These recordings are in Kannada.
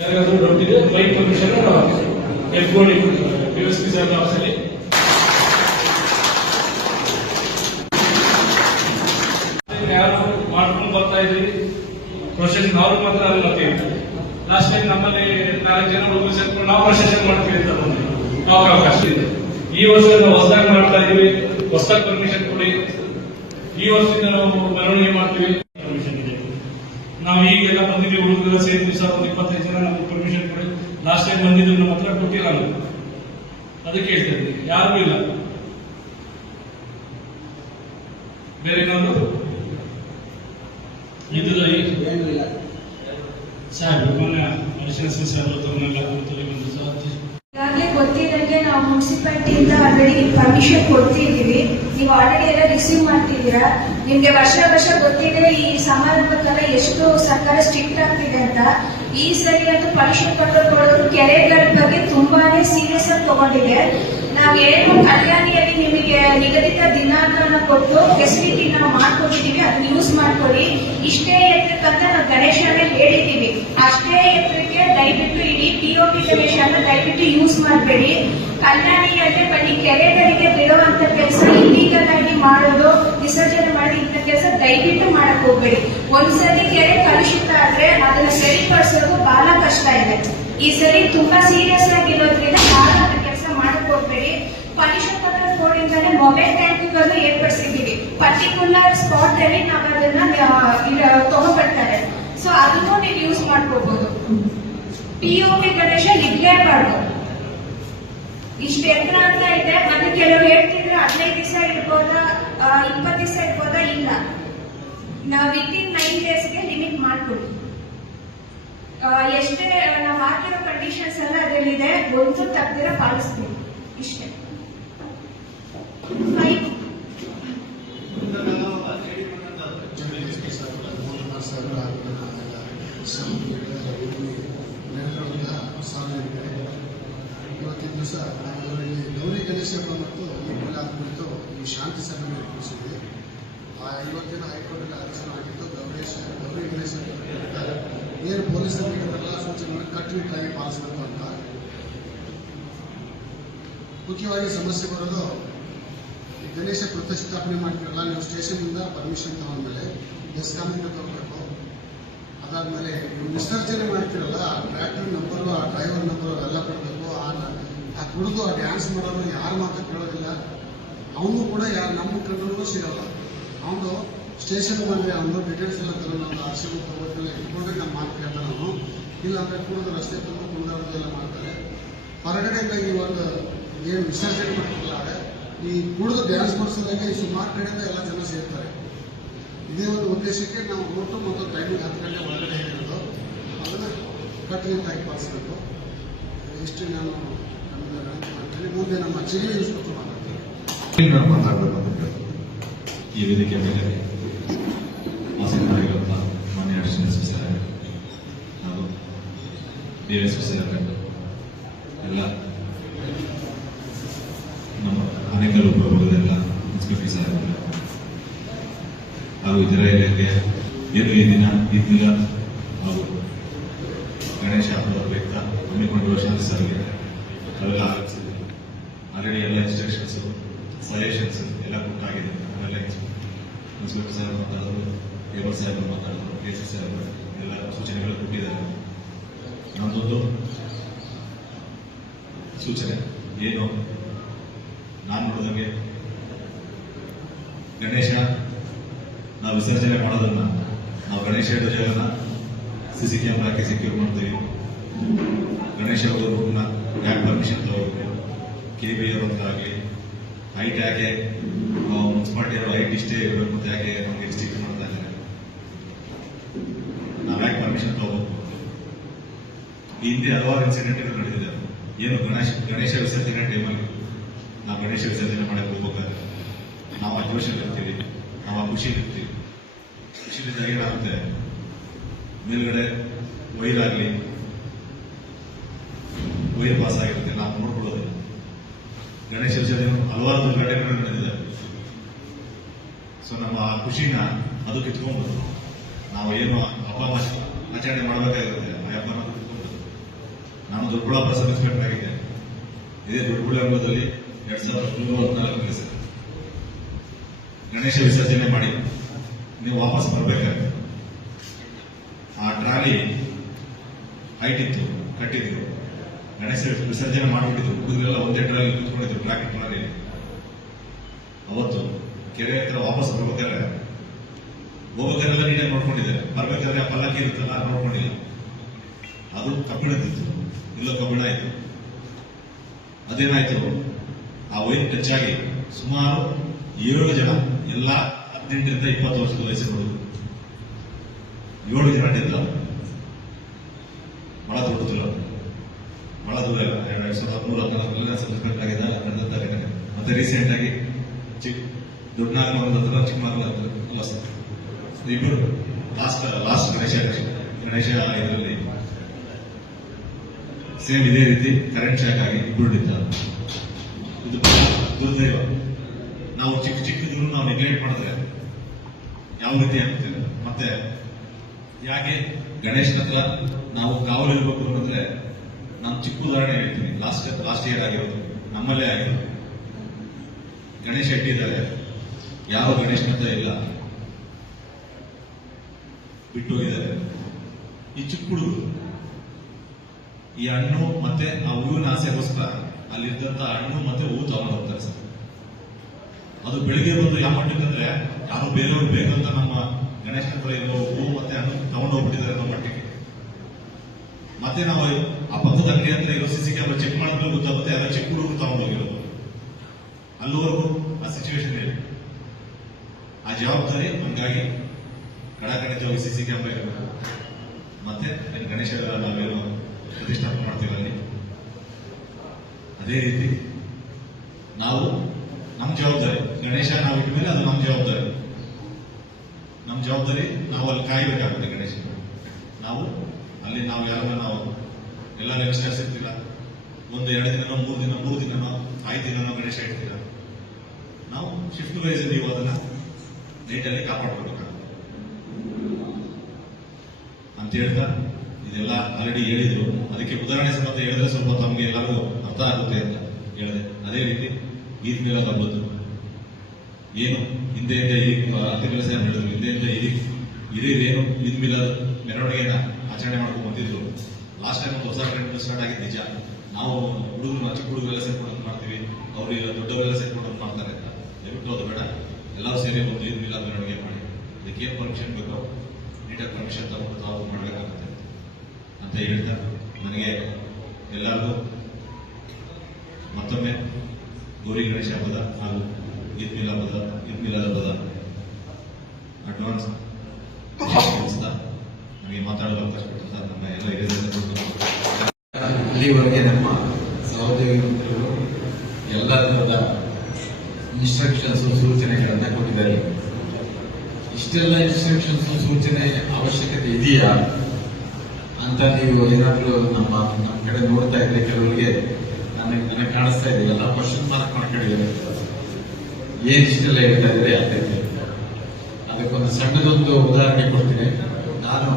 ಯಾರಿಗಾದ್ರೂ ಡೌಟ್ ಇದೆ ಕಮಿಷನರ್ ಎಫ್ಗೋಡಿ ಪಿ ಎಸ್ ಆಫೀಸಲ್ಲಿ ಯಾರು ಮಾಡ್ಕೊಂಡು ಬರ್ತಾ ಇದ್ದೀವಿ ಪ್ರೊಸೆಷನ್ ಅವ್ರು ಮಾತ್ರ ಅಲ್ಲಿ ಲಾಸ್ಟ್ ಟೈಮ್ ನಮ್ಮಲ್ಲಿ ನಾಲ್ಕು ಜನ ಹುಡುಗರು ಸೇರ್ಕೊಂಡು ನಾವು ಪ್ರೊಸೆಷನ್ ಮಾಡ್ತೀವಿ ಅಂತ ಬಂದ್ವಿ. ಅವಕಾಶ ಈ ವರ್ಷ ನಾವು ಹೊಸದಾಗಿ ಮಾಡ್ತಾ ಇದೀವಿ. ಹೊಸದಾಗಿ ಪರ್ಮಿಷನ್ ಕೊಡಿ. ಈ ವರ್ಷದಿಂದ ನಾವು ಮೆರವಣಿಗೆ ಮಾಡ್ತೀವಿ. ನಾವು ಈಗೆಲ್ಲ ಬಂದಿದ್ದೀವಿ ಹುಡುಗರ ಸೇರಿ ಸಾವಿರದ ಒಂದು ಇಪ್ಪತ್ತೈದು ಜನ ನಮ್ಗೆ ಪರ್ಮಿಷನ್ ಕೊಡಿ. ಲಾಸ್ಟ್ ಟೈಮ್ ಬಂದಿದ್ದು ನಮ್ಮ ಹತ್ರ ಕೊಟ್ಟಿಲ್ಲ ನಾವು ಅದಕ್ಕೆ ಹೇಳ್ತಾ ಇದ್ದೀವಿ ಯಾರಿಗೂ ಇಲ್ಲ. ಬೇರೆ ಇನ್ನೊಂದು? ಇದು ಸರ್ ಮೊನ್ನೆ ಅಡಿಷನಲ್ ಸರ್ ತಮ್ಮನ್ನೆಲ್ಲ ಕೂತಲ್ಲಿ ಬಂದು ಸರ್ ಈಗಾಗಲೇ ಗೊತ್ತಿರಂಗೆ ನಾವು ಮುನ್ಸಿಪಾಲಿಟಿಯಿಂದ ಆಲ್ರೆಡಿ ಪರ್ಮಿಷನ್ ಕೊಡ್ತಿದ್ದೀವಿ. ನೀವು ಆಲ್ರೆಡಿ ಎಲ್ಲ ರಿಸೀವ್ ಮಾಡ್ತಿದ್ದೀರಾ? ನಿಮ್ಗೆ ವರ್ಷ ವರ್ಷ ಗೊತ್ತಿದೆ ಈ ಸಮಾರಂಭಕ್ಕೆಲ್ಲ ಎಷ್ಟು ಸರ್ಕಾರ ಸ್ಟ್ರಿಕ್ಟ್ ಆಗ್ತಿದೆ ಅಂತ. ಈ ಸರಿ ಅಂತೂ ಪತ್ರ ಕೊಡೋದು ಕೆರೆಗಳ ಬಗ್ಗೆ ತುಂಬಾನೇ ಸೀರಿಯಸ್ ಆಗಿ ತಗೊಂಡಿದೆ. ನಾವು ಏನು ಕಲ್ಯಾಣಿಯಲ್ಲಿ ನಿಮಗೆ ನಿಗದಿತ ದಿನಾಂಕನ ಕೊಟ್ಟು ಫೆಸಿಲಿಟಿ ನಾವು ಮಾಡ್ಕೊಟ್ಟಿದೀವಿ ಅದನ್ನ ಯೂಸ್ ಮಾಡ್ಕೊಳ್ಳಿ. ಇಷ್ಟೇ ಇರ್ತಕ್ಕಂತ ನಾವು ಗಣೇಶನೇ ಹೇಳಿದ್ದೀವಿ ಅಷ್ಟೇ ಎತ್ತರಕ್ಕೆ ದಯವಿಟ್ಟು ಇಡೀ ಪಿ ಒ ಪಿ ದಯವಿಟ್ಟು ಯೂಸ್ ಮಾಡಬೇಡಿ. ಕಲ್ಯಾಣಿಯಲ್ಲಿ ಬನ್ನಿ, ಕೆರೆಗಳಿಗೆ ಬಿಡುವಂತ ಕೆಲಸ ಇಲ್ಲೀಗಲ್ ಆಗಿ ಮಾಡೋದು, ವಿಸರ್ಜನೆ ಮಾಡಿ ಇಂಥ ಕೆಲಸ ದಯವಿಟ್ಟು ಮಾಡಕ್ ಹೋಗ್ಬೇಡಿ. ಒಂದ್ಸರಿ ಕೆರೆ ಕಲುಷಿತ ಆದ್ರೆ ಅದನ್ನ ಸರಿಪಡಿಸೋದು ಬಹಳ ಕಷ್ಟ ಇದೆ. ಈ ಸರಿ ತುಂಬಾ ಸೀರಿಯಸ್ ಆಗಿರೋದ್ರಿಂದ ಬಹಳ ಕೆಲಸ ಮಾಡಕ್ ಹೋಗ್ಬೇಡಿ. ಪತ್ರ ಕೋಡಿಂದಾನೆ ಮೊಬೈಲ್ ಟ್ಯಾಂಕ್ಗಳನ್ನು ಏರ್ಪಡಿಸಿದ್ದೀವಿ. ಪರ್ಟಿಕ್ಯುಲರ್ ಸ್ಪಾಟ್ ಅಲ್ಲಿ ನಾವು ಅದನ್ನ ತಗೊಂಡ್ಬರ್ತಾರೆ. ಸೊ ಅದನ್ನು ನೀವು ಯೂಸ್ ಮಾಡ್ಕೋಬಹುದು ಪಿ ಒ ಪಿ ಗಣೇಶ ಇರ್ಲೇಬಾರ್ದು ಇಷ್ಟು ಎತ್ತರ ಅಂತ ಇದೆ. ಮತ್ತೆ ಕೆಲವರು ಹೇಳ್ತಿದ್ರು ಹದಿನೈದು ದಿವಸ ಇರ್ಬೋದಾ ಇಪ್ಪತ್ತು ದಿವಸ ಇರ್ಬೋದಾ? ಇಲ್ಲ. ನಾವು ವಿತ್ ಇನ್ ನೈನ್ ಡೇಸ್ಗೆ ಲಿಮಿಟ್ ಮಾಡ್ಕೊಡಿ ಆ, ಎಷ್ಟೇ ನಾವು ಹಾಕಿರೋ ಕಂಡೀಷನ್ಸ್ ಎಲ್ಲ ಅದರಲ್ಲಿದೆ. ಒಂದು ತಪ್ಪದಿರ ಪಾಲಿಸ್ತೀವಿ ಇಷ್ಟೇ. ಫೈವ್ ಇವತ್ತಿನ ದಿವಸ ಇಲ್ಲಿ ಗೌರಿ ಗಣೇಶ ಹಬ್ಬ ಮತ್ತು ಮೇಳ ಕುರಿತು ಈ ಶಾಂತಿ ಸಭೆ ಏರ್ಪಡಿಸಿದ್ವಿ ಇವತ್ತಿನ ಹೈಕೋರ್ಟಿನ ಆದೇಶ ಆಗಿತ್ತು ಗೌರೇಶ್ ಗೌರಿ ಗಣೇಶ ಏನು ಪೊಲೀಸರಿಗೆ ಎಲ್ಲ ಸೂಚನೆಗಳನ್ನು ಕಟ್ಟುನಿಟ್ಟಾಗಿ ಪಾಲಿಸಬೇಕು ಅಂತ ಮುಖ್ಯವಾಗಿ ಸಮಸ್ಯೆ ಬರೋದು ಗಣೇಶ ಪ್ರತಿಷ್ಠಾಪನೆ ಮಾಡ್ತೀರಲ್ಲ ನೀವು ಸ್ಟೇಷನ್ನಿಂದ ಪರ್ಮಿಷನ್ ತಗೊಂಡ್ಮೇಲೆ ತಗೋಬೇಕು ಅದಾದ್ಮೇಲೆ ವಿಸರ್ಜನೆ ಮಾಡ್ತೀರಲ್ಲ, ಆ ಟ್ರ್ಯಾಕ್ಟರ್ ನಂಬರು ಆ ಡ್ರೈವರ್ ನಂಬರು ಎಲ್ಲ ಕೊಡಬೇಕು. ಆ ಆ ಕುಡಿದು ಆ ಡ್ಯಾನ್ಸ್ ಮಾಡೋದು ಯಾರು ಮಾತ್ರ ಕೇಳೋದಿಲ್ಲ. ಅವನು ಕೂಡ ಯಾರು, ನಮ್ಮ ಕಂಡ್ರೂ ಸಿಗಲ್ಲ ಅವನು ಸ್ಟೇಷನ್ ಬಂದರೆ ಅವನು ಡೀಟೇಲ್ಸ್ ಎಲ್ಲ ತರ ನಾವು ಆರ್ ಸಿ ಬುಕ್ ಇಟ್ಕೊಂಡ್ರೆ ನಮ್ಮ ಮಾತು ಕೇಳ್ತಾನೆ ಅವನು. ಇಲ್ಲ ಅಂದ್ರೆ ಕುಡಿದು ರಸ್ತೆ ತುಂಬ ಕುಡಿದಾಡೋದೆಲ್ಲ ಮಾಡ್ತಾರೆ. ಹೊರಗಡೆಯಿಂದ ಒಂದು ಏನು ವಿಸರ್ಜನೆ ಮಾಡ್ತಿಲ್ಲ ಈ ಕುಡಿದು ಡ್ಯಾನ್ಸ್ ಮಾಡಿಸೋದಾಗೆ ಸುಮಾರು ಕಡೆಯಿಂದ ಎಲ್ಲ ಜನ ಸೇರ್ತಾರೆ. ಇದೇ ಒಂದು ಉದ್ದೇಶಕ್ಕೆ ನಾವು ಒಟ್ಟು ಮತ್ತು ಟೈಮಿಂಗ್ ಹತ್ತು ಗಂಟೆ ಒಳಗಡೆ ಹೇಳಿರೋದು ಅದನ್ನು ಕಟ್ಟುನಿಟ್ಟಾಗಿ ಪಾಲಿಸಬೇಕು ಇಷ್ಟು ನಾನು ಮಾಡ್ತೀನಿ ಮುಂದೆ ನಮ್ಮ ಜಿಲ್ಲೆ ಇನ್ಸ್ಪೆಕ್ಟರ್ ಮಾತಾಡ್ತೀನಿ ಮಾತಾಡಬೇಕು ಈ ವೇದಿಕೆ ಮೇಲೆ ಆಸಕ್ತರಾಗಿರುವಂತಹ ಮಾನ್ಯ ಅಡಿಷನಲ್ ಸರ್ ಹಾಗೂ ಸರ್ ಎಲ್ಲ ನಮ್ಮ ಆನೇಕಲ್ ಉಪವಿಭಾಗದೆಲ್ಲ ಇನ್ಸ್ಪೆಕ್ಟರ್ ಸಾಹೇಬರು ಹಾಗೂ ಇದರ ಇಲಾಖೆ ಏನು ಈ ದಿನ ದಿನ ಹಾಗೂ ಗಣೇಶ ಹಬ್ಬದ ಪ್ರಯುಕ್ತ ಹಮ್ಮಿಕೊಂಡಿರುವ ಸಭೆಗೆ ಅವೆಲ್ಲ ಆಗಮಿಸಿದೆ ಆಲ್ರೆಡಿ ಎಲ್ಲ ಇನ್ಸ್ಟ್ರಕ್ಷನ್ಸ್ ಸಜೆಷನ್ಸ್ ಎಲ್ಲ ಕೊಟ್ಟಾಗಿದೆ ಅವೆಲ್ಲ ಇನ್ಸ್ಪೆಕ್ಟರ್ ಸಾಹೇಬ್ ಮಾತಾಡೋದು, ಕೇಬಲ್ ಸಾಹೇಬ್ ಮಾತಾಡೋದು ಕೆ ಸಿ ಸಾಹೇಬ್ ಎಲ್ಲ ಸೂಚನೆಗಳು ಕೊಟ್ಟಿದ್ದಾರೆ. ನಮ್ಮದೊಂದು ಸೂಚನೆ ಏನು? ನಾನು ನೋಡಿದಂಗೆ ಗಣೇಶ, ನಾವು ವಿಸರ್ಜನೆ ಮಾಡೋದನ್ನ ನಾವು ಗಣೇಶ ಧ್ವಜಗಳನ್ನ ಸಿಸಿ ಸಿ ಕ್ಯಾಮ್ರಾ ಹಾಕಿ ಸೆಕ್ಯೂರ್ ಮಾಡ್ತೀವಿ. ಗಣೇಶ ಅವ್ರನ್ನ ಯಾಕೆ ಪರ್ಮಿಷನ್ ತಗೋಬೇಕು ಕೆ ಬಿ ಅವ್ರ ಆಗಲಿ ಹೈಟ್ ಯಾಕೆ? ಮುನ್ಸಿಪಾಲ್ಟಿ ಅವರು ಹೈಟ್ ಇಷ್ಟೇ ಇರಬೇಕು ಅಂತ ಯಾಕೆ ನಮಗೆ ರಿಸ್ಟ್ರಿಕ್ಟ್ ಮಾಡ್ತಾ ಇದ್ದಾರೆ? ನಾವು ಯಾಕೆ ಪರ್ಮಿಷನ್ ತಗೋಬೇಕು ಈ ಹಿಂದೆ ಹಲವಾರು ಇನ್ಸಿಡೆಂಟ್ಗಳು ನಡೆದಿದೆ. ಏನು ಗಣೇಶ ಗಣೇಶ ವಿಸರ್ಜನೆ ಟೈಮಲ್ಲಿ ನಾವು ಗಣೇಶ ವಿಸರ್ಜನೆ ಮಾಡಕ್ಕೆ ಹೋಗ್ಬೇಕಾದ್ರೆ ನಾವು ಜೋಶಲ್ಲಿ ಇರ್ತೀವಿ, ನಾವು ಖುಷಿ ಇರ್ತೀವಿ. ಖುಷಿಲಿದ್ದಾಗ ಏನಾಗುತ್ತೆ? ಮೇಲ್ಗಡೆ ವೈರಾಗ್ಲಿ ವೈರ್ ಪಾಸ್ ಆಗಿರುತ್ತೆ. ನಾವು ನೋಡ್ಕೊಳ್ಳೋದು. ಗಣೇಶ ವಿಸರ್ಜನೆ ಹಲವಾರು ದುರ್ಘಟನೆಗಳು ನಡೆದಿದೆ ಸೊ ನಮ್ಮ ಖುಷಿನ ಅದು ಕಿತ್ಕೊಂಡ್ಬಂದು ನಾವು ಏನು ಹಬ್ಬ ಆಚರಣೆ ಮಾಡಬೇಕಾಗಿರುತ್ತೆ, ಆ ಹಬ್ಬನ ನಾನು ದೊಡ್ಡಬಳ್ಳಾಪುರ ಸಬ್ ಇನ್ಸ್ಪೆಕ್ಟರ್ ಆಗಿದ್ದೆ ಇದೇ ದೊಡ್ಡಬಳ್ಳಾಪುರದಲ್ಲಿ ಎರಡ್ ಸಾವಿರದ ಸರ್. ಗಣೇಶ ವಿಸರ್ಜನೆ ಮಾಡಿ. ನೀವು ವಾಪಸ್ ಬರ್ಬೇಕಾದ್ರೆ ಆ ಟ್ರಾಲಿ ಹೈಟ್ ಇತ್ತು ಕಟ್ಟಿದ್ರು. ಗಣೇಶ ವಿಸರ್ಜನೆ ಮಾಡಿಬಿಟ್ಟಿದ್ರು. ಹುಡುಗರೆಲ್ಲ ಒಂದೇ ಟ್ರಾಲಿ ಕೂತ್ಕೊಂಡಿದ್ರು ಟ್ರಾಕ್ ಟ್ರಾಲಿ. ಅವತ್ತು ಕೆರೆ ಹತ್ರ ವಾಪಸ್ ಬರ್ಬೇಕಾದ್ರೆ ಹೋಗ್ಬೇಕಾರೆಲ್ಲ ನೀನೇ ನೋಡ್ಕೊಂಡಿದ್ದಾರೆ ಬರ್ಬೇಕಾದ್ರೆ ಆ ಪಲ್ಲಕ್ಕಿ ಇರುತ್ತಲ್ಲ ನೋಡ್ಕೊಂಡಿಲ್ಲ. ಅದು ಕಬ್ಬಿಣದಿತ್ತು ಇಲ್ಲೋ ಕಬ್ಬಿಣ ಇತ್ತು ಅದೇನಾಯ್ತು? ಆ ವೈನ್ ಟಚ್ ಆಗಿ ಸುಮಾರು ಏಳು ಜನ ಎಲ್ಲ ಹದಿನೆಂಟರಿಂದ ಇಪ್ಪತ್ತು ವರ್ಷದ ವಯಸ್ಸಿನವರು ಏಳು ಜನ ಇಲ್ಲ ಬಹಳ ದೊಡ್ಡ ದೂರ. ಬಹಳ ದೂರ ಇಲ್ಲ ಎರಡು ಸಾವಿರದ ಹದಿಮೂರು ಹದಿನಾಲ್ಕರಲ್ಲಿ ನಾನು ಸಬ್ಸ್ಕ್ರೈಬ್ ಆಗಿದ್ದ ನಡೆದಂತ ಘಟನೆ ಮತ್ತೆ ರೀಸೆಂಟ್ ಆಗಿ ಚಿಕ್ಕ ದೊಡ್ಡನಾಗಮಂಗಲ ಹತ್ರ ಚಿಕ್ಕಮಂಗಲ ಹತ್ರ. ಅಲ್ಲ ಸರ್ ಇಬ್ಬರು ಲಾಸ್ಟ್ ಲಾಸ್ಟ್ ಗಣೇಶ ಗಣೇಶ ಇದರಲ್ಲಿ. ಸೇಮ್ ಇದೇ ರೀತಿ ಕರೆಂಟ್ ಶಾಕ್ ಆಗಿ ಇಬ್ಬರು ಇದು ಬಹಳ ದುರ್ದೈವ ನಾವು ಚಿಕ್ಕ ಚಿಕ್ಕದ್ರು ನಾವು ನೆಗ್ಲೆಕ್ಟ್ ಮಾಡಿದ್ರೆ ಯಾವ ರೀತಿ ಆಗ್ತದೆ? ಮತ್ತೆ ಯಾಕೆ ಗಣೇಶನ ಹತ್ರ ನಾವು ಕಾವಲಿರ್ಬೇಕು ಅಂತಂದ್ರೆ ನಾನು ಚಿಕ್ಕ ಉದಾಹರಣೆ ಹೇಳ್ತೀನಿ. ಲಾಸ್ಟ್ ಲಾಸ್ಟ್ ಇಯರ್ ಆಗಿರೋದು. ನಮ್ಮಲ್ಲೇ ಆಗಿರೋದು. ಗಣೇಶ ಇಟ್ಟಿದ್ದಾರೆ ಯಾವ ಗಣೇಶನ ಹತ್ರ ಇಲ್ಲ. ಬಿಟ್ಟು ಹೋಗಿದ್ದಾರೆ. ಈ ಚಿಕ್ಕ ಹುಡುಗರು, ಈ ಹಣ್ಣು ಮತ್ತೆ ಆ ಹೂವಿನ ಆಸೆಗೋಸ್ಕರ ಅಲ್ಲಿದ್ದಂತ ಹಣ್ಣು ಮತ್ತೆ ಹೂ ತಗೊಂಡು ಹೋಗ್ತಾರೆ ಸರ್. ಅದು ಬೆಳಿಗ್ಗೆ ಬಂದು ಯಾವ ಮಟ್ಟಕ್ಕೆ ಅಂದ್ರೆ ಯಾರೋ ಬೇರೆಯವ್ರು ಬೇಕಂತ ನಮ್ಮ ಗಣೇಶ ಇರೋ ಹೂವು ಮತ್ತೆ ತಗೊಂಡು ಹೋಗ್ಬಿಟ್ಟಿದ್ದಾರೆ ನಮ್ಮ ಮಟ್ಟಿಗೆ. ಮತ್ತೆ ನಾವು ಆ ಪಕ್ಕದ ಅಂಗಡಿ ಇರೋ ಸಿಸಿ ಕ್ಯಾಮ್ರಾ ಚೆಕ್ ಮಾಡಿದ್ರೆ ಗೊತ್ತಾಗುತ್ತೆ ಎಲ್ಲ ಚೆಕ್ ಹುಡುಗರು ತಗೊಂಡು ಹೋಗಿರೋದು. ಅಲ್ಲಿವರೆಗೂ ಆ ಸಿಚುವೇಶನ್ ಹೇಳಿ ಆ ಜವಾಬ್ದಾರಿ ಹಂಗಾಗಿ ಕಡಾಖಂಡಿತವಾಗಿ ಸಿಸಿ ಕ್ಯಾಮ್ರಾ ಇರಬೇಕು. ಮತ್ತೆ ಗಣೇಶ ನಾವೇನು ಪ್ರತಿಷ್ಠಾಪನೆ ಮಾಡ್ತೀವಿ ಅಲ್ಲಿ. ಅದೇ ರೀತಿ ನಾವು ನಮ್ಮ ಜವಾಬ್ದಾರಿ. ಗಣೇಶ ನಾವು ಇಟ್ಟ ಮೇಲೆ ಅದು ನಮ್ಮ ಜವಾಬ್ದಾರಿ. ನಮ್ಮ ಜವಾಬ್ದಾರಿ ನಾವು ಅಲ್ಲಿ ಕಾಯ್ಬೇಕಾಗುತ್ತೆ ಗಣೇಶ ನಾವು, ಅಲ್ಲಿ ನಾವು ಯಾರನ್ನ ನಾವು ಎಲ್ಲ ವ್ಯವಸ್ಥೆ ಸಿಗ್ತಿಲ್ಲ. ಒಂದು ಎರಡು ದಿನನೋ, ಮೂರು ದಿನ, ಮೂರು ದಿನನೋ, ಐದು ದಿನನೋ ಗಣೇಶ ಇಡ್ತೀರ ನಾವು ಶಿಫ್ಟ್ ವೈಸ್ ನೀವು ಅದನ್ನ ನೀಟಲ್ಲಿ ಕಾಪಾಡ್ಕೊಳ್ಬೇಕಾಗುತ್ತೆ. ಅಂತ ಹೇಳ್ತಾ, ಇದೆಲ್ಲ ಆಲ್ರೆಡಿ ಹೇಳಿದ್ರು. ಅದಕ್ಕೆ ಉದಾಹರಣೆ ಸಮೇತ ಹೇಳಿದ್ರೆ ಸ್ವಲ್ಪ ತಮಗೆ ಎಲ್ಲರಿಗೂ ಅರ್ಥ ಆಗುತ್ತೆ ಅಂತ ಹೇಳಿದೆ. ಅದೇ ರೀತಿ ಈದ್ ಮೇಲೆ ಹಬ್ಬದ್ದು ಏನು? ಹಿಂದೆ ಹಿಂದೆ ಈ ಕೆಲಸ ಹೇಳಿದ್ರು ಹಿಂದೆ ಹಿಂದೆ ಈ ಹಿರಿಯರು ಏನು? ಈದ್ ಮಿಲಾದ್ ಮೆರವಣಿಗೆನ ಆಚರಣೆ ಮಾಡ್ಕೊಂಡು ಬಂದಿದ್ರು. ಲಾಸ್ಟ್ ಟೈಮ್ ಹೊಸ ಟ್ರೆಂಡ್ ಸ್ಟಾರ್ಟ್ ಆಗಿದ್ದು ನಿಜ. ನಾವು ಹುಡುಗರು ಚಿಕ್ಕ ಹುಡುಗರೆಲ್ಲ ಸೇರ್ಕೊಂಡು ಮಾಡ್ತೀವಿ. ಅವ್ರು ದೊಡ್ಡವರೆಲ್ಲ ಸೇರ್ಕೊಂಡು ಮಾಡ್ತಾರೆ ಅಂತ. ದಯವಿಟ್ಟು ಅದು ಬೇಡ. ಎಲ್ಲರೂ ಸೇರಿ ಒಂದು ಈದ್ ಮೇಲೆ ಮೆರವಣಿಗೆ ಮಾಡಿ. ಅದಕ್ಕೆ ಏನು ಪರ್ಮಿಷನ್ ಬೇಕೋ, ನೀಟಾಗಿ ಪರ್ಮಿಷನ್ ತಗೊಂಡು ತಾವು ಮಾಡಬೇಕಾಗುತ್ತೆ. ಅಂತ ಹೇಳ್ತಾ ನನಗೆ ಎಲ್ಲರಿಗೂ ಮತ್ತೊಮ್ಮೆ ಗೌರಿ ಗಣೇಶ ಹಬ್ಬದ ಹಾಗೂ ಈದ್ ಮಿಲಾದ್ ಹಬ್ಬದ ಈದ್ ಮಿಲಾದ್ ಹಬ್ಬದ ಅಡ್ವಾನ್ಸ್ ನಮಗೆ ಮಾತಾಡಲು ಅವಕಾಶ ಕೊಟ್ಟಂತ ನಮ್ಮ ಎಲ್ಲ ಇಲ್ಲಿವರೆಗೆ ನಮ್ಮ ಸಹೋದ್ಯೋಗಿಗಳು ಎಲ್ಲ ತರಹದ ಇನ್ಸ್ಟ್ರಕ್ಷನ್ಸ್ ಸೂಚನೆಗಳನ್ನ ಕೊಟ್ಟಿದ್ದಾರೆ. ಇಷ್ಟೆಲ್ಲ ಇನ್ಸ್ಟ್ರಕ್ಷನ್ಸ್ ಸೂಚನೆ ಅವಶ್ಯಕತೆ ಇದೆಯಾ ಅಂತ ನೀವು ಏನಾದರೂ ನಮ್ಮ ನಮ್ಮ ಕಡೆ ನೋಡ್ತಾ ಇದ್ರೆ ಕೆಲವರಿಗೆ ನನಗೆ ಕಾಣಿಸ್ತಾ ಇದೆ. ಎಲ್ಲ ಕ್ವಶನ್ ಮಾರ್ಕ್ ಮಾಡ್ಕೊಂಡಿದ್ದಾರೆ. ಏನ್ ಇಷ್ಟೆಲ್ಲ ಹೇಳ್ತಾ ಅದಕ್ಕೆ ಅದಕ್ಕೊಂದು ಸಣ್ಣದೊಂದು ಉದಾಹರಣೆ ಕೊಡ್ತೀನಿ. ನಾನು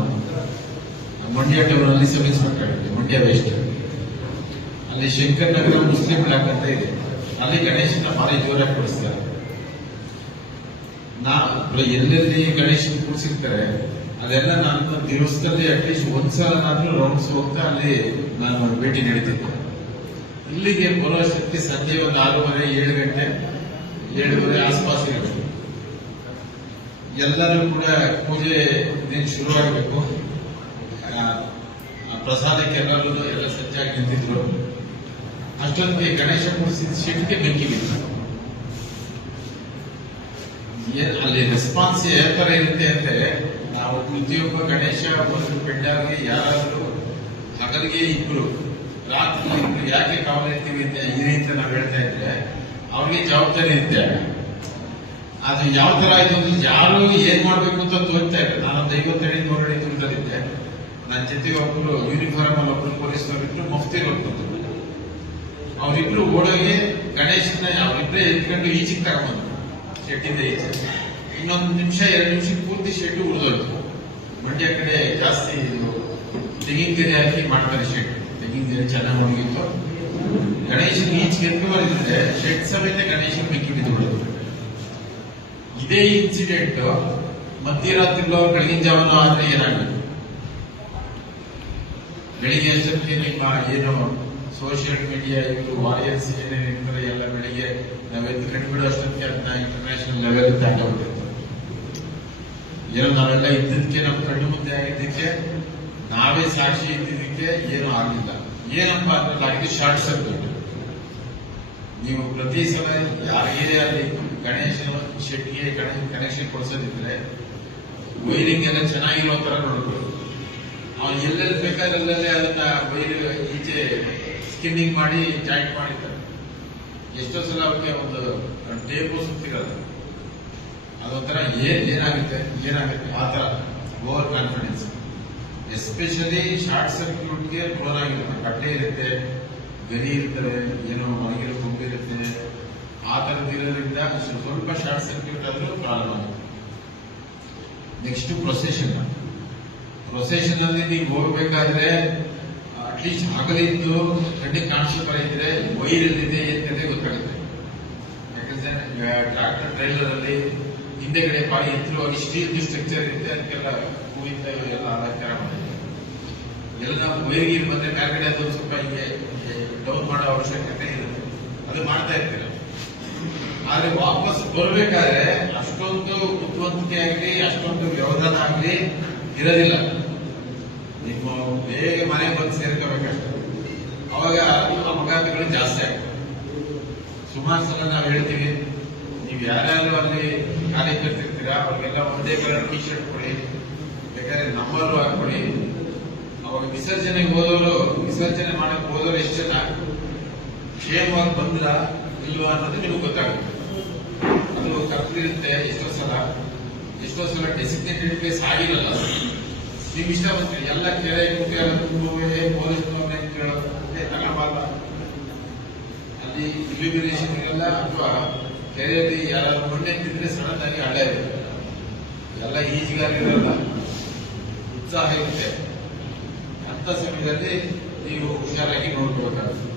ಮಂಡ್ಯ ಟೌನಲ್ಲಿ ಸಬ್ ಮಂಡ್ಯ ವೆಸ್ಟ್ ಅಲ್ಲಿ ಶಂಕರ್ ನಗರ ಮುಸ್ಲಿಂ ಬ್ಲಾಕ್ ಅಂತ ಇದೆ. ಅಲ್ಲಿ ಗಣೇಶನ ಭಾರಿ ಜೋರಾಗಿ ಕೊಡಿಸ್ತಾರೆ. ನಾ, ಎಲ್ಲೆಲ್ಲಿ ಗಣೇಶನ ಕೂಡಿಸಿರ್ತಾರೆ, ಅದೆಲ್ಲ ನಾನು ದಿವಸದಲ್ಲಿ ಅಟ್ಲೀಸ್ಟ್ ಒಂದ್ಸಲನಾದ್ರೂ ರೌಂಡ್ಸ್ ಹೋಗ್ತಾ ಅಲ್ಲಿ ನಾನು ಭೇಟಿ ನೀಡುತ್ತಿದ್ದೆ ಇಲ್ಲಿಗೆ ಬರೋ ಶಕ್ತಿ ಸಂಜೆ ಒಂದು ಆರೂವರೆ, ಏಳು ಗಂಟೆ, ಏಳುವರೆ ಆಸ್ಪಾಸ್ ಇರಬೇಕು ಎಲ್ಲರೂ ಕೂಡ ಪೂಜೆ ದಿನ ಶುರು ಆಗಬೇಕು. ಪ್ರಸಾದಕ್ಕೆ ಎಲ್ಲರೂ ಎಲ್ಲ ಸಜ್ಜಾಗಿ ನಿಂತಿದ್ರು. ಅಷ್ಟೊಂದಿಗೆ ಗಣೇಶ ಕೂಡಿಸಿದ ಶಕ್ತಿ ಬೆಂಕಿ ಬಿತ್ತು. ಅಲ್ಲಿ ರೆಸ್ಪಾನ್ಸ್ ಯಾವ ತರ ಇರುತ್ತೆ ಅಂದ್ರೆ ನಾವು ಪ್ರತಿಯೊಬ್ಬ ಗಣೇಶ, ಒಂದು ಯಾರಾದರೂ ಹಗಲಿಗೆ ಇಬ್ರು ರಾತ್ರಿ ಯಾಕೆ ಕಾವಲಿರ್ತೀವಿ ಅಂತ ಈ ರೀತಿ ನಾವು ಹೇಳ್ತಾ ಇದ್ರೆ, ಅವ್ರಿಗೆ ಜವಾಬ್ದಾರಿ ಇರುತ್ತೆ. ಅದು ಯಾವ ತರ ಆಯ್ತು ಅಂದ್ರೆ ಯಾರು ಏನ್ ಮಾಡ್ಬೇಕು ಅಂತ ತೋರ್ತಾ ಇಲ್ಲ. ನಾನೊಂದು ಐವತ್ತಡಿ ನೂರಡಿ ತುಂಬಿದ್ದೆ ನನ್ನ ಜೊತೆಗೆ ಒಬ್ಬರು ಯೂನಿಫಾರ್ಮ್ ಅಲ್ಲಿ ಒಬ್ರು ಪೊಲೀಸ್ನವರಿದ್ರು ಮಫ್ತಿ ಬಂದ್ರು ಅವರಿಬ್ರು ಓಡೋಗಿ ಗಣೇಶನ ಅವರಿಬ್ರೆ ಎತ್ಕೊಂಡು ಈಚೆಗೆ ತಗೊಂಡ್ಬಂದ್ರು. ಶೆಟ್ಟಿಂದ ಈಚೆ. ಇನ್ನೊಂದು ನಿಮಿಷ, ಎರಡು ನಿಮಿಷ ಪೂರ್ತಿ ಶೆಡ್ ಉಳಿದೋಯ್ತು. ಮಂಡ್ಯ ಕಡೆ ಜಾಸ್ತಿ ಇದು ಕೆರೆ ಹಾಕಿ ಮಾಡ್ತಾರೆ ಶೆಡ್ ಒಣಗಿದೆ ಚೆನ್ನಾಗಿ ಹೋಗಿತ್ತು ಗಣೇಶನ್ ಈಚೆಗೆ ಎದ್ದು ಬರೆದಿದ್ರೆ ಶೆಡ್ ಸಮೇತ ಗಣೇಶನ್ ಬೆಂಕಿ ಬಿದ್ದುಬಿಡೋದು ಇದೇ ಇನ್ಸಿಡೆಂಟ್ ಮಧ್ಯರಾತ್ರಿಲೋ ಬೆಳಗಿನ ಜಾವನ ಆದ್ರೆ ಏನಾಗುತ್ತೆ ಬೆಳಿಗ್ಗೆ ಅಷ್ಟೊತ್ತಿಗೆ ನಿಮ್ಮ ಏನು ಸೋಷಿಯಲ್ ಮೀಡಿಯಾ ಇವರು ವಾರಿಯರ್ಸ್ ಏನೇನು ಎಲ್ಲ ಬೆಳಿಗ್ಗೆ ನಾವು ಎದ್ದು ಕಂಡುಬಿಡೋ ಅಷ್ಟೊತ್ತಿಗೆ ಅದನ್ನ ಇಂಟರ್ನ್ಯಾಷನಲ್ ಲೆವೆಲ್ ದಾಟೋಗ್ಬಿಡುತ್ತೆ ಏನೋ ನಾವೆಲ್ಲ ಇದ್ದದಕ್ಕೆ ನಮ್ಮ ಕಣ್ಣು ಮುಂದೆ ಆಗಿದ್ದಕ್ಕೆ, ನಾವೇ ಸಾಕ್ಷಿ ಇದ್ದಿದ್ದಕ್ಕೆ ಏನು ಆಗಲಿಲ್ಲ. ಏನಪ್ಪ ಅಂದ್ರೆ ಶಾರ್ಟ್ ಸರ್ಕ್ಯೂಟ್ ನೀವು ಪ್ರತಿ ಸಲ ಯಾರಿಗೇ ಅಲ್ಲಿ ಗಣೇಶನ ಶೆಟ್ಟಿಗೆ ಕನೆಕ್ಷನ್ ಕೊಡಿಸೋದಿದ್ರೆ ವೈರಿಂಗ್ ಎಲ್ಲ ಚೆನ್ನಾಗಿರೋ ತರ ನೋಡ್ಬೇಕು. ಅವ್ನು ಎಲ್ಲೆಲ್ಲಿ ಬೇಕಾದಲ್ಲೇ ಅದನ್ನ ವೈರ್ ಈಚೆ ಸ್ಕಿನ್ನಿಂಗ್ ಮಾಡಿ ಜಾಯಿಂಟ್ ಮಾಡಿರ್ತಾರೆ. ಎಷ್ಟೋ ಸಲ ಅವಕ್ಕೆ ಒಂದು ಟೇಪು ಸುತ್ತಿರಲ್ಲ ಅದೊಂಥರ ಏನ್ ಏನಾಗುತ್ತೆ? ಏನಾಗುತ್ತೆ? ಆ ತರ ಓವರ್ ಕಾನ್ಫಿಡೆನ್ಸ್ ಎಸ್ಪೆಷಲಿ ಶಾರ್ಟ್ ಸರ್ಕ್ಯೂಟ್ಗೆ ಕ್ಲೋರ್ ಆಗಿರುತ್ತೆ ಕಟ್ಟೆ ಇರುತ್ತೆ, ಗರಿ ಇರ್ತವೆ ಏನೋ ಒಣಗಿರೋ ತುಂಬಿರುತ್ತೆ ಆ ಥರದ್ದಿರೋದ್ರಿಂದ ಸ್ವಲ್ಪ ಶಾರ್ಟ್ ಸರ್ಕ್ಯೂಟ್ ಆದರೂ ಪ್ರಾಬ್ಲಮ್ ಆಗುತ್ತೆ. ನೆಕ್ಸ್ಟ್ ಪ್ರೊಸೆಷನ್ ಪ್ರೊಸೆಷನ್ ಅಲ್ಲಿ ನೀವು ಹೋಗ್ಬೇಕಾದ್ರೆ ಅಟ್ಲೀಸ್ಟ್ ಹಗಲಿದ್ದು ಕಣ್ಣಿಗೆ ಕಾಣಿಸ್ತಾ ಇದ್ರೆ ವೈರ್ ಎಲ್ಲಿದೆ ಏನಿದೆ ಗೊತ್ತಾಗುತ್ತೆ. ಯಾಕಂದ್ರೆ ಟ್ರಾಕ್ಟರ್ ಟ್ರೈಲರ್ ಅಲ್ಲಿ ಹಿಂದೆಗಡೆ ಬಾಡಿ ಎತ್ತರವಾಗಿ ಸ್ಟೀಲ್ ಸ್ಟ್ರಕ್ಚರ್ ಇರುತ್ತೆ, ಅದಕ್ಕೆಲ್ಲ ಹೂವಿಂದ ಎಲ್ಲ ಅಲಂಕಾರ ಮಾಡಿದ್ದಾರೆ ಎಲ್ಲ ಮೇರಿಗೆ ಮತ್ತೆ ಕಾರ್ಗಡೆ ಅದು ಸ್ವಲ್ಪ ಹೀಗೆ ಡೌನ್ ಮಾಡೋ ಅವಶ್ಯಕತೆ ಇರುತ್ತೆ ಅದು ಮಾಡ್ತಾ ಇರ್ತೀರ? ಆದ್ರೆ ವಾಪಸ್ ಬರ್ಬೇಕಾದ್ರೆ ಅಷ್ಟೊಂದು ಬುದ್ಧಿವಂತಿಕೆ ಆಗಲಿ, ಅಷ್ಟೊಂದು ವ್ಯವಧಾನ ಆಗಲಿ ಇರೋದಿಲ್ಲ. ನಿಮ್ಮ ಬೇಗ ಮನೆ ಬಂದು ಸೇರ್ಕೋಬೇಕಷ್ಟೆ. ಅವಾಗ ಅಪಘಾತಗಳು ಜಾಸ್ತಿ ಆಗ್ತವೆ. ಸುಮಾರು ಸಲ ನಾವು ಹೇಳ್ತೀವಿ, ನೀವು ಯಾರ್ಯಾರು ಅಲ್ಲಿ ಕಾರ್ಯಕರ್ತಿರ್ತೀರಾ ಅವ್ರಿಗೆಲ್ಲ ಒಂದೇ ಕಲರ್ ಟಿ ಶರ್ಟ್ ಕೊಡಿ, ಬೇಕಾದ್ರೆ ನಂಬರ್ ಹಾಕೊಡಿ. ಅವಾಗ ವಿಸರ್ಜನೆಗೆ ಹೋದವರು ವಿಸರ್ಜನೆ ಮಾಡಕ್ ಹೋದವರು ಎಷ್ಟು ಜನ ಕ್ಷೇಮವಾಗಿ ಬಂದ್ರ ಇಲ್ವಾ ಅನ್ನೋದು ನಿಮಗೆ ಗೊತ್ತಾಗುತ್ತೆ. ಅದು ತಪ್ಪಿರುತ್ತೆ ಎಷ್ಟೋ ಸಲ. ಎಷ್ಟೋ ಸಲ ಡೆಸಿಗ್ನೇಟೆಡ್ ಪ್ಲೇಸ್ ಆಗಿರಲ್ಲ ನೀವು ಇಷ್ಟ ಬಂದ್ರೆ ಎಲ್ಲ ಕೇಳೋದು ಏ, ತಗೊಂಬಲ್ಲ ಅಲ್ಲಿ ಇಲ್ಯುಮಿನೇಷನ್ ಇರಲ್ಲ ಅಥವಾ ಕೆರೆಯಲ್ಲಿ ಯಾರಾದ್ರೂ ಮಣ್ಣೆ ತಿಂದ್ರೆ ಸಡನ್ ಆಗಿ ಹಳೆ ಎಲ್ಲ ಎಲ್ಲ ಈಜುಗಾರಿರಲ್ಲ ಉತ್ಸಾಹ ಇರುತ್ತೆ. ಅಂತ ಸಮಯದಲ್ಲಿ ನೀವು ಹುಷಾರಾಗಿ ನೋಡ್ಕೋಬೇಕಾಗುತ್ತೆ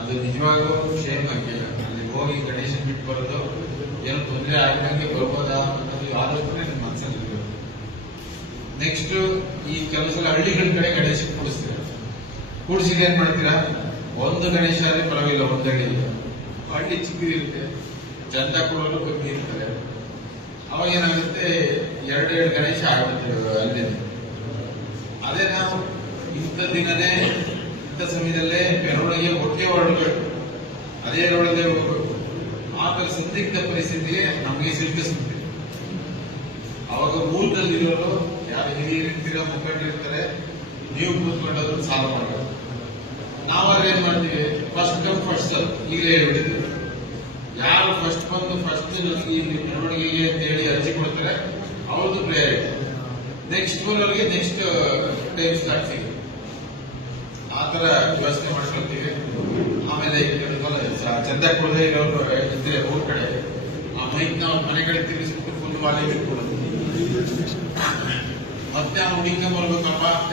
ಅದು ನಿಜವಾಗೂ ಕ್ಷೇಮ ಅಲ್ಲಿ ಹೋಗಿ ಗಣೇಶನ್ ಬಿಟ್ಟು ಬರೋದು ಏನು ತೊಂದರೆ ಆಗದಂಗೆ ಬರ್ಬೋದಾ ಅನ್ನೋದು ಆಲೋಚನೆ ನಿಮ್ಮ ಮನಸ್ಸಲ್ಲಿ ನೆಕ್ಸ್ಟ್ ಈ ಕೆಲವು ಸಲ ಹಳ್ಳಿಗಳ ಕಡೆ ಗಣೇಶ ಕೂಡಿಸ್ತೀರ? ಕೂಡಿಸಿದ ಏನ್ ಮಾಡ್ತೀರಾ? ಒಂದು ಗಣೇಶ ಆದ್ರೆ ಪರವಾಗಿಲ್ಲ, ಒಂದು ಹಳ್ಳಿ ಹಳ್ಳಿ ಚಿಕ್ಕದಿರುತ್ತೆ. ಚಂದ ಕೊಡೋರು ಕಮ್ಮಿ ಇರ್ತಾರೆ ಅವಾಗ ಏನಾಗುತ್ತೆ? ಎರಡೆರಡು ಗಣೇಶ ಆಗುತ್ತೆ ಅಲ್ಲಿ ಅದೇ ನಾವು ಇಂಥ ದಿನನೇ, ಇಂಥ ಸಮಯದಲ್ಲೇ ಮೆರವಣಿಗೆ ಹೊಟ್ಟೆ ಹೊರಡಬೇಕು. ಅದೇ ನೋಡದೇ ಹೋಗಬೇಕು ಆತರ ಸಂದಿಗ್ಧ ಪರಿಸ್ಥಿತಿಗೆ ನಮಗೆ ಸಿಲುಕಿಸುತ್ತೆ ಅವಾಗ ಊರಿನಲ್ಲಿರೋರು, ಯಾರು ಹಿರಿಯರಿರ್ತೀರ ಮುಖಂಡರಿರ್ತಾರೆ ನೀವು ಕೂತ್ಕೊಂಡು ಸಾಲ ಮಾಡಬೇಕು. ನಾವಾದ್ರೆ ಏನ್ ಮಾಡ್ತೀವಿ. ಫಸ್ಟ್ ಕಮ್ ಫಸ್ಟ್ ಸರ್ವ್ ಈಗಲೇ ಹೇಳಿದ್ರು ಯಾರು ಫಸ್ಟ್ ಬಂದು ಫಸ್ಟ್ ಇಲ್ಲಿ ಮೆರವಣಿಗೆಗೆ ಅಂತ ಹೇಳಿ ಅರ್ಜಿ ಕೊಡ್ತಾರೆ, ಅವ್ರದ್ದು ಪ್ರಯಾರಿಟಿ ನೆಕ್ಸ್ಟ್ ಅವರಿಗೆ ನೆಕ್ಸ್ಟ್ ಟೈಮ್ ಸ್ಟಾರ್ಟ್ ಸಿಗುತ್ತೆ. ಆ ಥರ ವ್ಯವಸ್ಥೆ ಮಾಡ್ಕೊಳ್ತೀವಿ. ಆಮೇಲೆ ಚಂದ ಕೊಡದೆ ಇರೋರು ಇದ್ರೆ ಊರ್ ಕಡೆ, ಆ ಮೈಕ್ ನಾವು ಮನೆ ಕಡೆ ತಿರುಗಿಸ್ಬಿಟ್ಟು ಫುಲ್ ವಾಲೆ ಬಿಟ್ಕೊಡೋದು ಮತ್ತೆ ಆ ಹುಡುಗ ಬರ್ಬೇಕಪ್ಪ ಅಂತ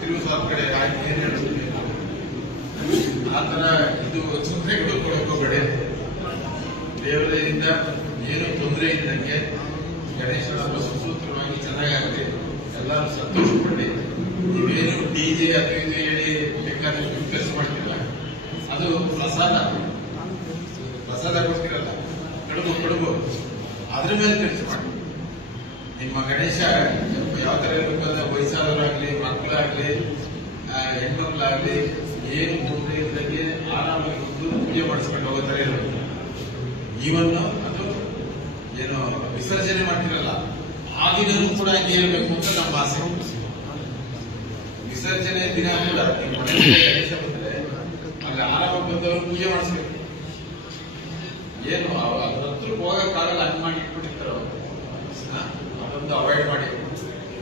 ತಿರುಗಿಸೋ ಕಡೆ ಆಯ್ತು ಏನ್ ಹೇಳ್ತೀವಿ ಆ ಥರ ಇದು ತೊಂದರೆಗಳು ಕೊಡಕ್ ಹೋಗ್ಬೇಡಿ ದೇವರಿಂದ ಏನು ತೊಂದರೆ ಇದ್ದಂಗೆ ಗಣೇಶನ ಹಬ್ಬ ಸುಸೂತ್ರವಾಗಿ ಚೆನ್ನಾಗಾಗಲಿ. ಎಲ್ಲರೂ ಸಂತೋಷ ಪಡಿ ನೀವೇನು ಡಿಜೆ ಅದು ಇದು ಹೇಳಿ ಬೇಕಾದ್ರೆ ಖರ್ಚು ಮಾಡ್ತಿಲ್ಲ ಅದು ಪ್ರಸಾದ. ಪ್ರಸಾದ ಕೊಡ್ತಿರಲ್ಲ? ಕಡುಬು ಕಡುಬು ಅದ್ರ ಮೇಲೆ ಖರ್ಚು ಮಾಡಿ. ನಿಮ್ಮ ಗಣೇಶ ಯಾವ ತರ ಅಂದ್ರೆ ವಯಸ್ಸಾದವರಾಗ್ಲಿ, ಮಕ್ಕಳಾಗ್ಲಿ ಹೆಣ್ಮಕ್ಳಾಗ್ಲಿ, ಏನು ಮುಂದೆ ಇದ್ದಂಗೆ ಆರಾಮಾಗಿ ಪೂಜೆ ಮಾಡಿಸ್ಕೊಂಡು ಹೋಗೋ ತರ ಇರಬೇಕು. ಈವನ್ ಅದು ಏನು ವಿಸರ್ಜನೆ ಮಾಡ್ತಿರಲ್ಲ ಆಗಿನೂ ಕೂಡ ಹೇಳ್ಬೇಕು ಅಂತ ನಮ್ಮ ಆಸೆ. ವಿಸರ್ಜನೆ ದಿನ ಕೂಡ ಗಣೇಶ ಅಲ್ಲಿ ಆರಾಮಾಗಿ ಬಂದವರು ಪೂಜೆ ಮಾಡಿಸ್ಬೇಕು. ಏನು ಅದ್ರ ಹತ್ರ ಹೋಗಕ್ಕಾಗಲ್ಲ ಹಂಗ್ ಮಾಡಿ ಇಟ್ಬಿಟ್ಟಿರ್ತಾರೆ ಅದೊಂದು ಅವಾಯ್ಡ್ ಮಾಡಿ.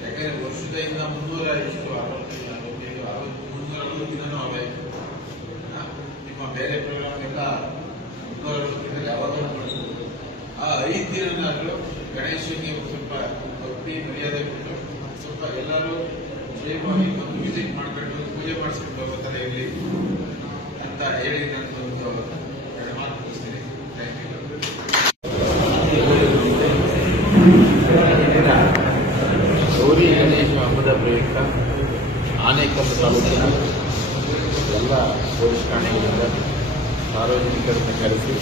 ಯಾಕಂದ್ರೆ ವರ್ಷದಿಂದ ಮುನ್ನೂರ ಇಷ್ಟು ಅರವತ್ತೈದು ಅರವತ್ತೈದು ಅರವತ್ತು ಮುನ್ನೂರ ದಿನನೂ ಅವಾಯ್ಡ್? ನಿಮ್ಮ ಬೇರೆ ಪ್ರೋಗ್ರಾಮ್ ಮುನ್ನೂರ ದಿನ ಮಾಡ್ಬೋದು ಆ ಐದು ದಿನನಾದ್ರೂ ಗಣೇಶನಿಗೆ ಸ್ವಲ್ಪ ಭಕ್ತಿ ಮರ್ಯಾದೆ ಕೊಟ್ಟು ಸ್ವಲ್ಪ ಎಲ್ಲರೂ ಕ್ಷೇಮವಾಗಿ ಬಂದು ವಿಸಿಟ್ ಮಾಡಬೇಕು, ಪೂಜೆ ಮಾಡಿಸ್ಕೊಂಡು ಬರೋ ಇಲ್ಲಿ? ಅಂತ ಹೇಳಿ ನಾನು ಒಂದು ಥ್ಯಾಂಕ್ ಯು ಗೌರಿ ಗಣೇಶ ಹಬ್ಬದ ಪ್ರಯುಕ್ತ ಆನೇಕಲ್ ತಾಲೂಕಿನ ಎಲ್ಲ ಪೊಲೀಸ್ ಠಾಣೆಗಳಿಂದ ಸಾರ್ವಜನಿಕರನ್ನು ಕರೆಸಿ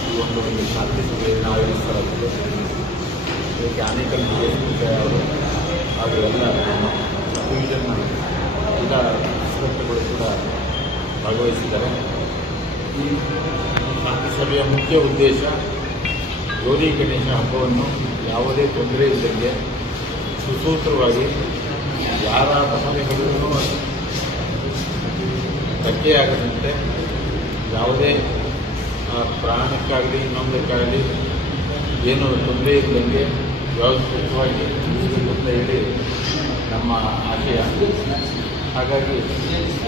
ಈ ಒಂದು ಒಂದು ಶಾಂತಿ ಸಭೆಯನ್ನು ಆಯೋಜಿಸಲಾಗಿದೆ ಇದಕ್ಕೆ ಆನೇಕಲ್ ಅವರು ಹಾಗೂ ಎಲ್ಲ ನಮ್ಮ ಎಲ್ಲ ಇನ್ಸ್ಪೆಕ್ಟರ್ಗಳು ಕೂಡ ಭಾಗವಹಿಸಿದ್ದಾರೆ. ಈ ಸಭೆಯ ಮುಖ್ಯ ಉದ್ದೇಶ ಗೌರಿ ಗಣೇಶ ಹಬ್ಬವನ್ನು ಯಾವುದೇ ತೊಂದರೆ ಇಲ್ಲದಂಗೆ ಸುಸೂತ್ರವಾಗಿ ಯಾರ ಭಾವನೆಗಳಿಗೂ ಧಕ್ಕೆಯಾಗದಂತೆ ಯಾವುದೇ ಪ್ರಾಣಕ್ಕಾಗಲಿ, ಇನ್ನೊಂದಕ್ಕಾಗಲಿ ಏನು ತೊಂದರೆ ಇಲ್ಲದಂಗೆ ವ್ಯವಸ್ಥಿತವಾಗಿ ಅಂತ ಹೇಳಿ ನಮ್ಮ ಆಶಯ ಹಾಗಾಗಿ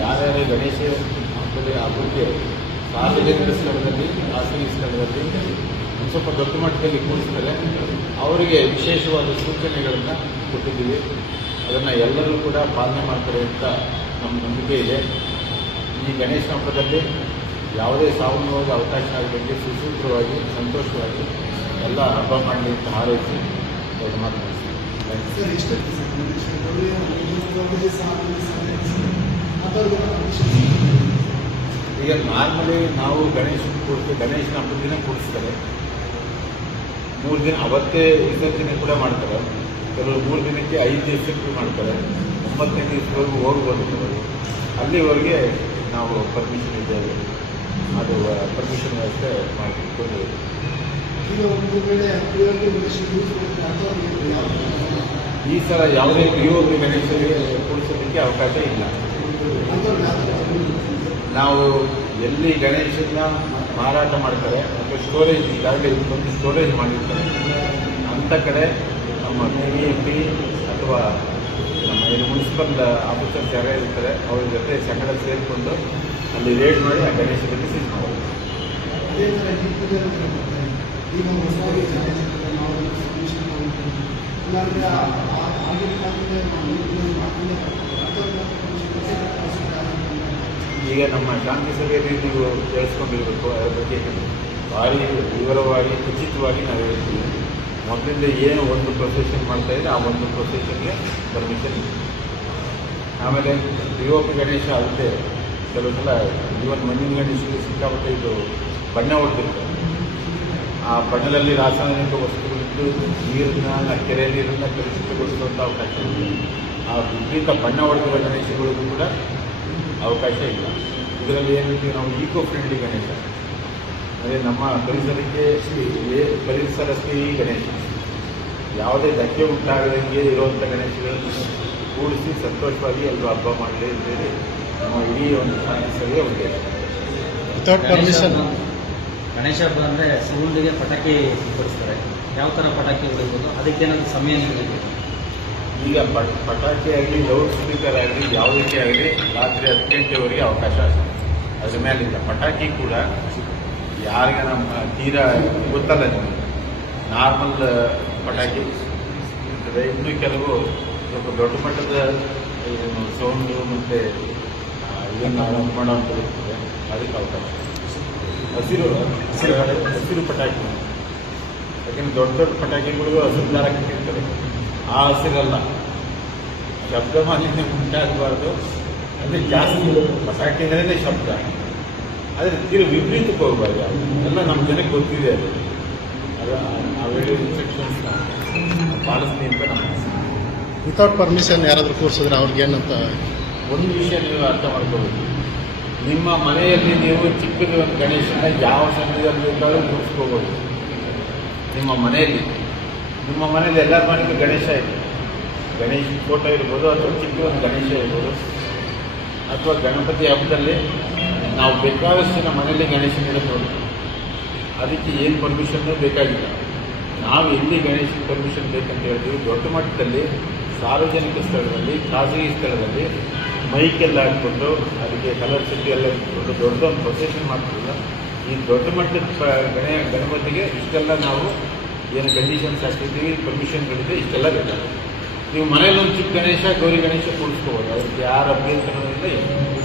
ಯಾರ್ಯಾರೇ ಗಣೇಶ ಹಬ್ಬದ ಹಬ್ಬಕ್ಕೆ ಸಾರ್ವಜನಿಕ ಸ್ಥಳದಲ್ಲಿ, ಖಾಸಗಿ ಸ್ಥಳದಲ್ಲಿ ಒಂದು ಸ್ವಲ್ಪ ದೊಡ್ಡ ಮಟ್ಟದಲ್ಲಿ ಕೂಡಿಸ್ತಾರೆ ಅವರಿಗೆ ವಿಶೇಷವಾದ ಸೂಚನೆಗಳನ್ನು ಕೊಟ್ಟಿದ್ದೀವಿ. ಅದನ್ನು ಎಲ್ಲರೂ ಕೂಡ ಪಾಲನೆ ಮಾಡ್ತಾರೆ ಅಂತ ನಮ್ಮ ನಂಬಿಕೆ ಇದೆ. ಈ ಗಣೇಶ ಹಬ್ಬದಲ್ಲಿ ಯಾವುದೇ ಸಾವು ಅವಕಾಶ ಆಗಲಿಕ್ಕೆ ಸುಸೂತ್ರವಾಗಿ, ಸಂತೋಷವಾಗಿ ಎಲ್ಲ ಹಬ್ಬ ಮಾಡಲಿ ಅಂತ ಹಾರೈಸಿ ದೊಡ್ಡ ಈಗ ನಾರ್ಮಲಿ ನಾವು ಗಣೇಶ ಕೂಡಿಸಿ, ಗಣೇಶನ ಹಬ್ಬದ ದಿನ ಕೂಡಿಸ್ತಾರೆ. ಮೂರು ದಿನ, ಅವತ್ತೇ ವಿಸರ್ಜನೆ ಕೂಡ ಮಾಡ್ತಾರೆ. ಕೆಲವರು ಮೂರು ದಿನಕ್ಕೆ ಐದು ದಿವಸಕ್ಕೆ ಮಾಡ್ತಾರೆ. ಒಂಬತ್ತನೇ ದಿವಸವರೆಗೂ ಹೋಗ್ಬೋದು ಕೆಲವರು ಅಲ್ಲಿವರೆಗೆ ನಾವು ಪರ್ಮಿಷನ್ ಇದ್ದೇವೆ. ಅದು ಪರ್ಮಿಷನ್ ವ್ಯವಸ್ಥೆ ಮಾಡಿಕೊಂಡು ಈಗ ಒಂದು ವೇಳೆ ಪ್ರಿಯಾರಿಟಿ ಗಣೇಶ ಯೂಸ್ ಮಾಡಿದ್ರೆ ಅಥವಾ ಯಾವ ಈ ಸಲ ಯಾವುದೇ ಪಿ ಪಿ ಗಣೇಶರಿಗೆ ಕೂಡಿಸೋದಕ್ಕೆ ಅವಕಾಶ ಇಲ್ಲ ನಾವು ಎಲ್ಲಿ ಗಣೇಶನ ಮಾರಾಟ ಮಾಡ್ತಾರೆ, ಮತ್ತು ಸ್ಟೋರೇಜ್ ಈಗಾಗಲೇ ಒಂದು ಸ್ಟೋರೇಜ್ ಮಾಡಿರ್ತಾರೆ ಅಂಥ ಕಡೆ ನಮ್ಮ ಬಿ ಎಂ ಪಿ ಅಥವಾ ನಮ್ಮ ಏನು ಮುನ್ಸಿಪಲ್ ಆಫೀಸರ್ಸ್ ಯಾರೇ ಇರ್ತಾರೆ, ಅವ್ರ ಜೊತೆ ಸಂಗಡ ಸೇರಿಕೊಂಡು ಅಲ್ಲಿ ರೇಡ್ ಮಾಡಿ ಆ ಗಣೇಶದಲ್ಲಿ ಸೀಸ್ ಮಾಡೋದು. ಈಗ ಈಗ ನಮ್ಮ ಶಾಂತಿ ಸಭೆಯಲ್ಲಿ ನೀವು ಕೇಳಿಸ್ಕೊಂಡಿರಬೇಕು ಅದರ ಬಗ್ಗೆ ಭಾರಿ ವಿವರವಾಗಿ ಖಚಿತವಾಗಿ ನಾವು ಹೇಳ್ತೀವಿ. ಮೊದಲಿಂದ ಏನು ಒಂದು ಪ್ರೊಸೆಷನ್ ಮಾಡ್ತಾ ಇದೆ, ಆ ಒಂದು ಪ್ರೊಸೆಷನ್ಗೆ ಪರ್ಮಿಷನ್ ಇದೆ. ಆಮೇಲೆ ಯುವಕ ಗಣೇಶ ಅಲ್ಲದೆ ಕೆಲವು ಸಲ ಇವನ್ ಮಣ್ಣಿನ ಗಣೇಶಕ್ಕೆ ಸಿಕ್ಕಾಪಟ್ಟೆ ಇದು ಬಣ್ಣ ಹೊಡೆದಿರ್ತಾರೆ ಆ ಬಣ್ಣದಲ್ಲಿ ರಾಸಾಯನಿಕ ವಸ್ತುಗಳಿದ್ದು ನೀರನ್ನ ಕೆರೆ ನೀರನ್ನ ಕಲುಷಿತಗೊಳಿಸುವಂಥ ಅವಕಾಶ ಇದೆ ಆ ವಿಪರೀತ ಬಣ್ಣ ಹೊಡೆದಿರುವ ಗಣೇಶಗಳಿಗೂ ಕೂಡ ಅವಕಾಶ ಇಲ್ಲ. ಇದರಲ್ಲಿ ಏನಿದೆ ನಾವು ಈಕೋ ಫ್ರೆಂಡ್ಲಿ ಗಣೇಶ. ಅಂದರೆ ನಮ್ಮ ಪರಿಸರಕ್ಕೆ ಪರಿಸರ ಸ್ನೇಹಿ ಗಣೇಶ. ಯಾವುದೇ ಧಕ್ಕೆ ಉಂಟಾಗದಂಗೆ ಇರುವಂಥ ಗಣೇಶಗಳನ್ನು ಕೂಡಿಸಿ ಸಂತೋಷವಾಗಿ ಎಲ್ಲರೂ ಹಬ್ಬ ಮಾಡಲಿ ಅಂತೇಳಿ ನಮ್ಮ ಇಡೀ ಒಂದು ಸಭೆಯ ಅವರಿಗೆ ವಿತೌಟ್ ಪರ್ಮಿಷನ್ ಗಣೇಶ ಹಬ್ಬ ಅಂದರೆ ಸೌಂಡಿಗೆ ಪಟಾಕಿ ಸಿಂಪಡಿಸ್ತಾರೆ. ಯಾವ ಥರ ಪಟಾಕಿ ಹೊಡಿಬೋದು? ಅದಕ್ಕೇನಾದ್ರು ಸಮಯ ನೀಡಬೇಕು ಈಗ ಪಟ್, ಪಟಾಕಿ ಆಗಲಿ ಲೌಡ್ ಸ್ಪೀಕರ್ ಆಗಲಿ ಯಾವುದಕ್ಕೆ ಆಗಲಿ, ರಾತ್ರಿ ಹತ್ತು ಗಂಟೆವರೆಗೆ ಅವಕಾಶ ಅದ್ರ ಮೇಲಿಲ್ಲ ಪಟಾಕಿ ಕೂಡ ಯಾರಿಗೆ ನಮ್ಮ ತೀರಾ ಗೊತ್ತಲ್ಲ ನಿಮಗೆ. ನಾರ್ಮಲ್ ಪಟಾಕಿ. ಇರ್ತದೆ ಇನ್ನೂ ಕೆಲವು ಸ್ವಲ್ಪ ದೊಡ್ಡ ಮಟ್ಟದ ಸೌಂಡು ಮತ್ತು ಇದನ್ನು ಆರಂಭ ಮಾಡುವಂಥದ್ದು ಇರ್ತದೆ. ಅದಕ್ಕೆ ಅವಕಾಶ ಹಸಿರು ಹಸಿರು ಹಸಿರು ಪಟಾಕಿ. ಯಾಕೆಂದ್ರೆ ದೊಡ್ಡ ದೊಡ್ಡ ಪಟಾಕಿಗಳಿಗೂ ಕಟ್ಟಿರ್ತದೆ. ಆ ಹಸಿರಲ್ಲ. ಶಬ್ದ ಮಾಲಿನ್ಯ ಉಂಟಾಗಬಾರ್ದು. ಅಂದರೆ ಜಾಸ್ತಿ ಪಟಾಕಿ ಅಂದ್ರೆ ಶಬ್ದ. ಆದರೆ ತೀರ ವಿಪರೀತಕ್ಕೆ ಹೋಗಬಾರ್ದು. ಎಲ್ಲ ನಮ್ಮ ಜನಕ್ಕೆ ಗೊತ್ತಿದೆ ಅದು. ಅದು ನಾವು ಹೇಳಿದ ಇನ್ಸ್ಟ್ರಕ್ಷನ್ಸ್ ಪಾಲಿಸ್ತೀನಿ ಅಂತ ನಮ್ಮ. ವಿತೌಟ್ ಪರ್ಮಿಷನ್ ಯಾರಾದರೂ ಕೂರಿಸಿದ್ರೆ ಅವ್ರಿಗೆ ಏನಂತ? ಒಂದು ವಿಷಯ ನೀವು ಅರ್ಥ ಮಾಡ್ಕೋಬೇಕು. ನಿಮ್ಮ ಮನೆಯಲ್ಲಿ ನೀವು ಚಿಕ್ಕದು ಒಂದು ಗಣೇಶನ ಯಾವ ಸಮಯದಲ್ಲಿ ಬೇಕಾದ್ರೂ ಕೂರಿಸ್ಕೋಬೋದು. ನಿಮ್ಮ ಮನೆಯಲ್ಲಿ ನಿಮ್ಮ ಮನೆಯಲ್ಲಿ ಎಲ್ಲರ ಮನೆಗೆ ಗಣೇಶ ಇದೆ. ಗಣೇಶ ಫೋಟೋ ಇರ್ಬೋದು ಅಥವಾ ಚಿಕ್ಕ ಒಂದು ಗಣೇಶ ಇರ್ಬೋದು. ಅಥವಾ ಗಣಪತಿ ಹಬ್ಬದಲ್ಲಿ ನಾವು ಬೇಕಾದಷ್ಟು ನಮ್ಮ ಮನೆಯಲ್ಲಿ ಗಣೇಶ ಇಡಬಹುದು. ಅದಕ್ಕೆ ಏನು ಪರ್ಮಿಷನ್ನೂ ಬೇಕಾಗಿಲ್ಲ. ನಾವು ಎಲ್ಲಿ ಗಣೇಶನ ಪರ್ಮಿಷನ್ ಬೇಕಂತ ಹೇಳ್ತೀವಿ ದೊಡ್ಡ ಮಟ್ಟದಲ್ಲಿ, ಸಾರ್ವಜನಿಕ ಸ್ಥಳದಲ್ಲಿ, ಖಾಸಗಿ ಸ್ಥಳದಲ್ಲಿ ಮೈಕೆಲ್ಲ ಹಾಕ್ಕೊಂಡು, ಅದಕ್ಕೆ ಕಲರ್ ಸಿಟಿ ಎಲ್ಲ ಇಟ್ಕೊಂಡು ದೊಡ್ಡದೊಂದು ಪ್ರೊಸೆಷನ್ ಮಾಡ್ತಿಲ್ಲ ಈ ದೊಡ್ಡ ಮಟ್ಟದ ಗಣೇ ಗಣೆ, ಗಣಪತಿಗೆ ಇಷ್ಟೆಲ್ಲ ನಾವು ಏನು ಕಂಡೀಷನ್ಸ್ ಹಾಕಿರ್ತೀವಿ ಪರ್ಮಿಷನ್ಗಳಿದೆ ಇಷ್ಟೆಲ್ಲ ಬೇಕಾಗುತ್ತೆ. ನೀವು ಮನೇಲಿ ಒಂದು ಚಿಕ್ಕ ಗಣೇಶ, ಗೌರಿ ಗಣೇಶ ಕೂಡಿಸ್ಕೋಬೋದು ಅವ್ರಿಗೆ ಯಾರ ಏನು.